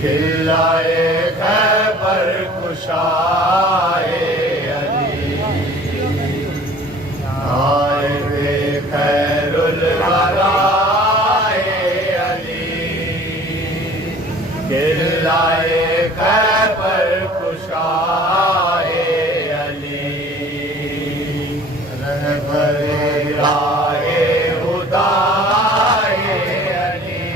खिलाए खैबर कुशाए अली आए वे खैरुल वराए अली खिलाए खैबर कुशाए अली रहबरे राहे हुदाए अली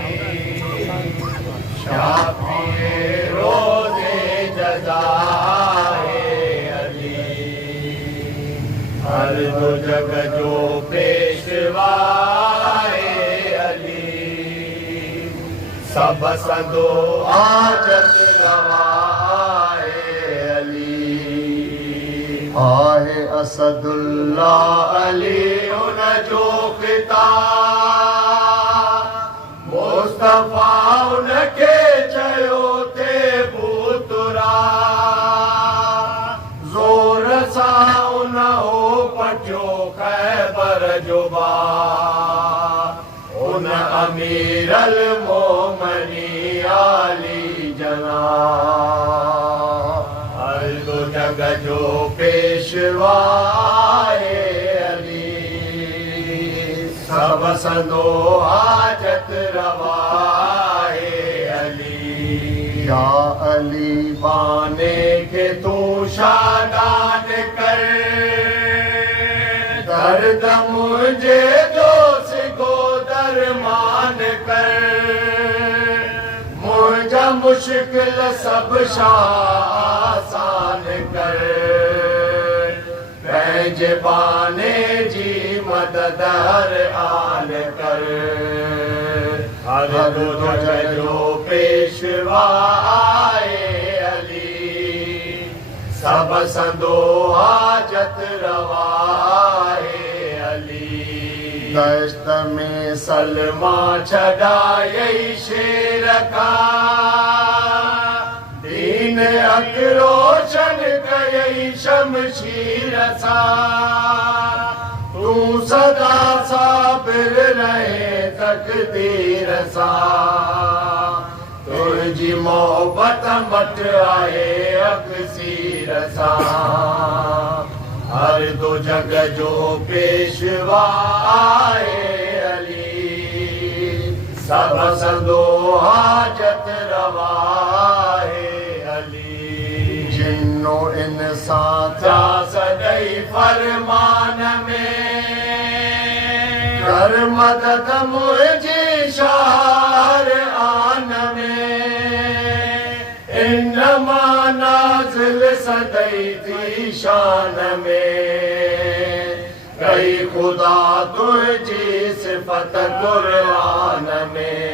शाफिए रोज़े जज़ाए अली हर दो जग जो पेशवाए अली सब संदो आजत रवाए अली आहे असदुल्लाह अली उन जो खिताब मुस्तफा उनके चयो थे पुतरा ज़ोर सां उन हो पटियो खैबर जो उन अमीर अल मोमनी आली जनाब हर दो जग जो पेशवाए अली सब संदो हाजत रवाए अली या अली बाने के तू शादान कर दर्द मुझे दोस्त को दरमान कर मुझा मुश्किल सब आसान कर पंहिंजे बाने जी मदद हर आन कर हर दो जो पेशवाए अली सब संदो हाजत रवाए अली दश्त में सलमा छड़ाए शेर का दीन अग रोशन कई शमशीर सा तू सदा साबिर रहे तकदीर सा तुझी मोहब्बत मट आए अक्सीर सा हर दो जग जो पेशवाए अली सब संदो हाजत रवाए अली जिन्नो इंसान था सदै फरमान में कर मदद मुझे शार आन में इन्नमा नाज़िल सदै थी शान में कई खुदा तुझी सिफत कुरान में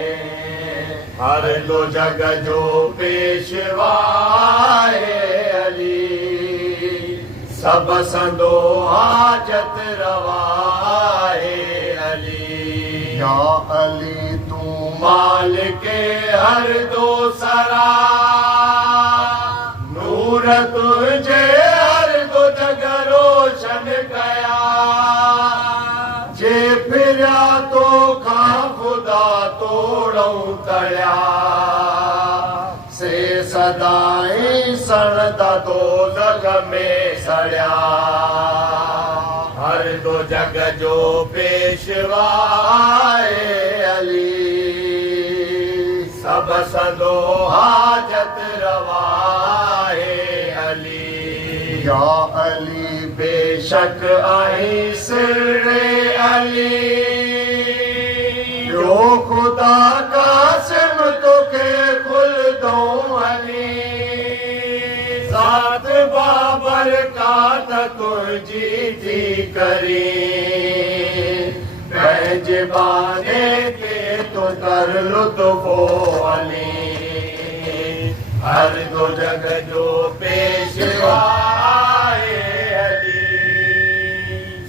हर दो जग जो पेशवाए अली सब संदो हाजत रवाए अली या अली तू माल के हर दो सरा नूर तुझे हर दो जग रोशन गया जे फिरा तो खा खुदा तोड़ूं तड़िया से सदाई सड़दा दो जग में सड़िया हर दो जग जो पेशवाए अली सब संदो हाजत रवाए अली या अली बेशक आई सिरे अली यो खुदा कासिम तोखे खुल दो अली साथ बाबर का तुझी थी करी पंहिंजे बाने ते तो कर लुत्फो अली हर दो जग जो पेशवाए अली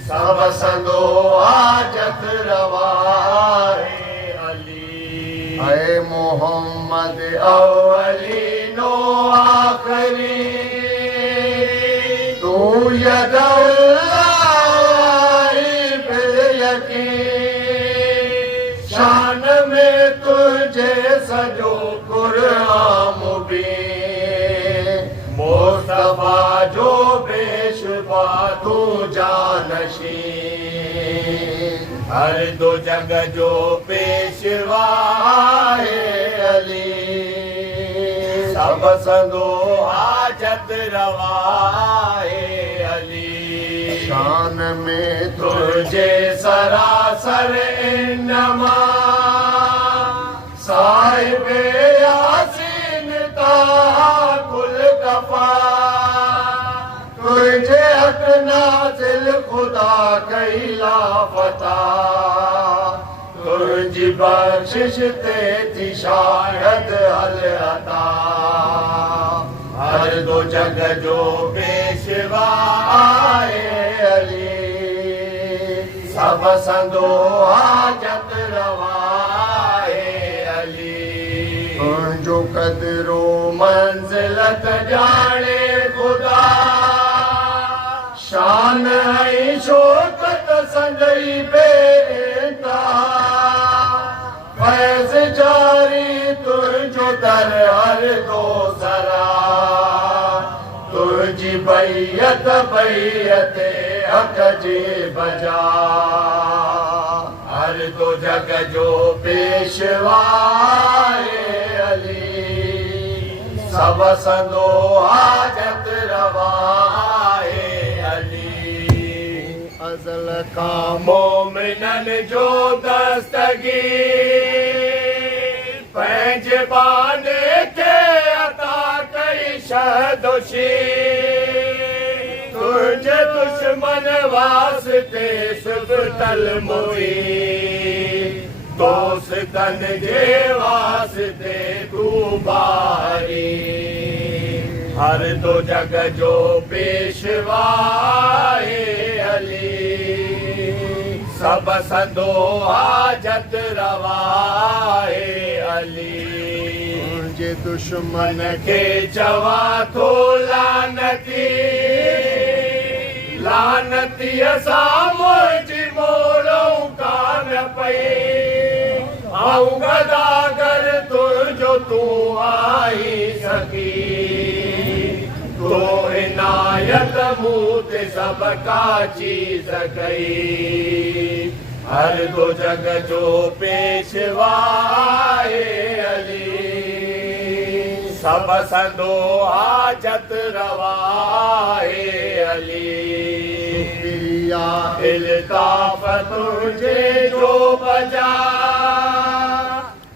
सब संदो हाजत रवाए अली ऐ मोहम्मद अव्वली नो आखरी, ดู यदल्लाह ต वाली मुस्तफा जो पेशवा तू जानशीं हर दो जग जो पेशवा है अली सब संदो हाजत रवा है अली शान में तुझे सरासर इन्नमा साहिबे यासीन ताहा कुल कफा तुझे हक नाज़िल खुदा कैला फता तुझी बख्शिश ते थी शायद हल अता हर दो जग जो पेशवा आए अली सब संदो हाजत रवा जो कदरो मंजिलत जाने खुदा शान है शोकत संगई बेइंतहा फैज़ जारी तुझो दर हर दो सरा तुझी बैयत बैयते हक जी बजा हर दो जग जो पेशवा सब संदो हाजत रवाए अली अज़ल का मोमिनन जो दस्तगीर पंहिंज बाने के अता कई शहदोशी तुझे दुश्मन वास्ते सुबतल मोई दोस्तन जे वास्ते तू बारी हर दो जग जो पेशवा है अली सब संदो हाजत रवा है अली जे दुश्मन के चवा तो लानती लानती असा मुझी मोड़ों कान पई आऊं गदागर तुझो तू आई सकी तो इनायत मूत सब का चीज कई हर दो जग जो पेशवा है अली सब संदो हाजत रवा है अली इल्ताफ तुझे जो बजा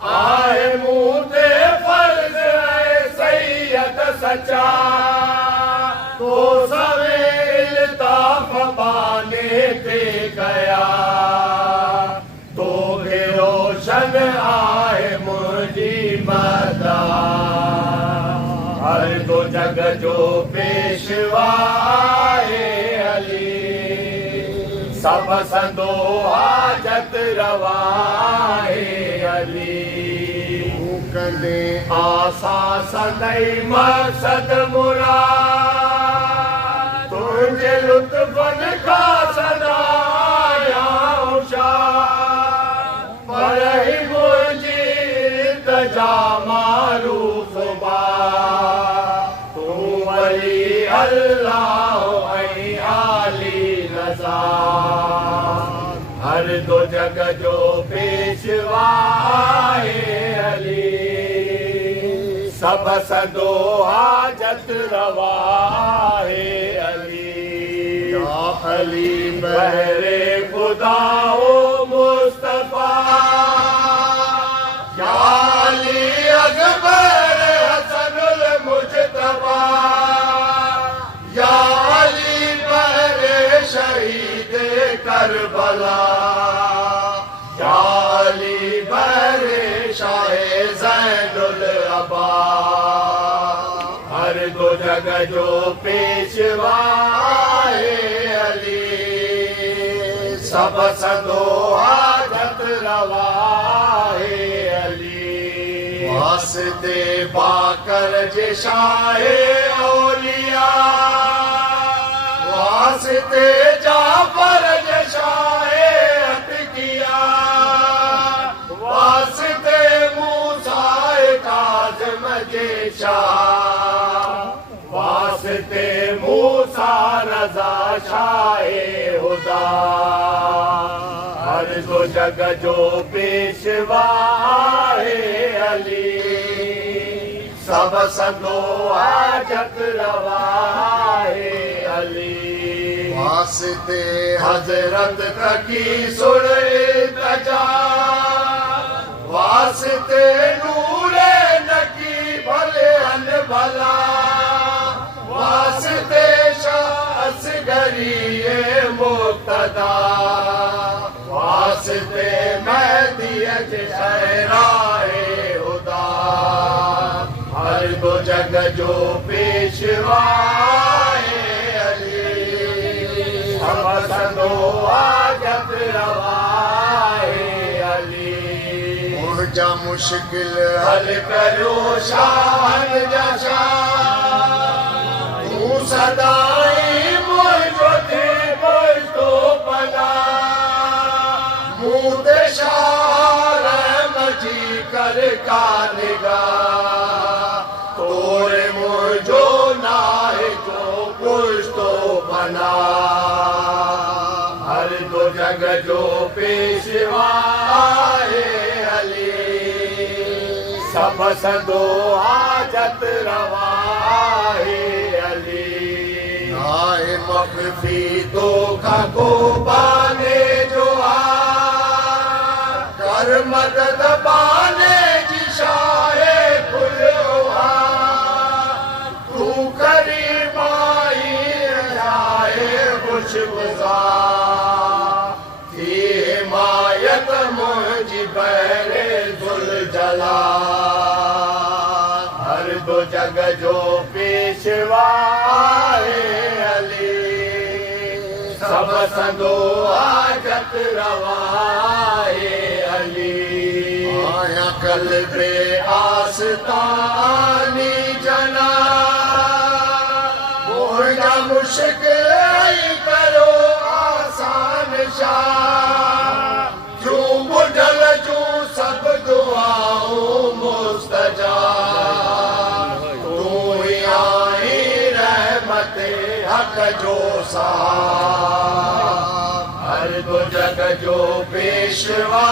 आए मुझे फर्ज है सैयद सच्चा तो सवे इल्ताफ बाने ते गया तो भी रोशन आए मुझी मदा हर दो जग जो पेशवा है अली सब संदो हाजत रवा है अली कले आसा सदई मकसद मुराद तुझे लुत्फन का सदाया पर ही मुझी तजा मारू सुबा तू वली अल्लाह आली रजा हर दो जग जो पेशवा है अली सब संदो हाजत रवा है अली या अली बहरे खुदा ओ मुस्तफा या अली अकबर हसनुल मुजतबा या अली बहरे शहीद करबला या अली बहरे शाहे ज़ैनुल अबा हर दो जग जो पेशवा है अली सब संदो हाजत रवा है अली वास्ते बाकर जे शाहे औलिया वास्ते जाफर जे शाहे अतकिया वास्ते मूसा काज़िम जे शाह वास्ते हर दो जग जो पेशवा है अली सब संदो हाजत रवा है अली वास्ते हजरत की सुर तजा वास्ते नूरे नकी भले अन भला वास्ते शास गरीए मुक्तदा वास्ते महदिय शहराए हुदा हर दो जग जो पेशवा है अली हम संदो हाजत रवा है अली मुर्जा मुश्किल हल करो शान जशा तू सदाई मुझो थे मुझको पना मुँह शार मजी कर का निगाह तोरे मुझो नाहे को कुछ तो बना हर दो जग जो पेशवा है अली सब संदो हाजत रवा है अली आए मखफी तो को बाने जो कर मदद बाने जी शाहे फुलवा तू करी माई जाए खुशगुजार थी हिमायत मुझी बहरे दुल जला हर दो जग जो पेशवा है अली सब संदो हाजत रवा है अली आया कल पे आस्तानी जना मोहजा मुश्किल करो आसान शाह क्यों बुढ़ल जो सब दुआओं मुस्तजाब तू ही आई रहमते हक जो सा हर दो जग जो पेशवा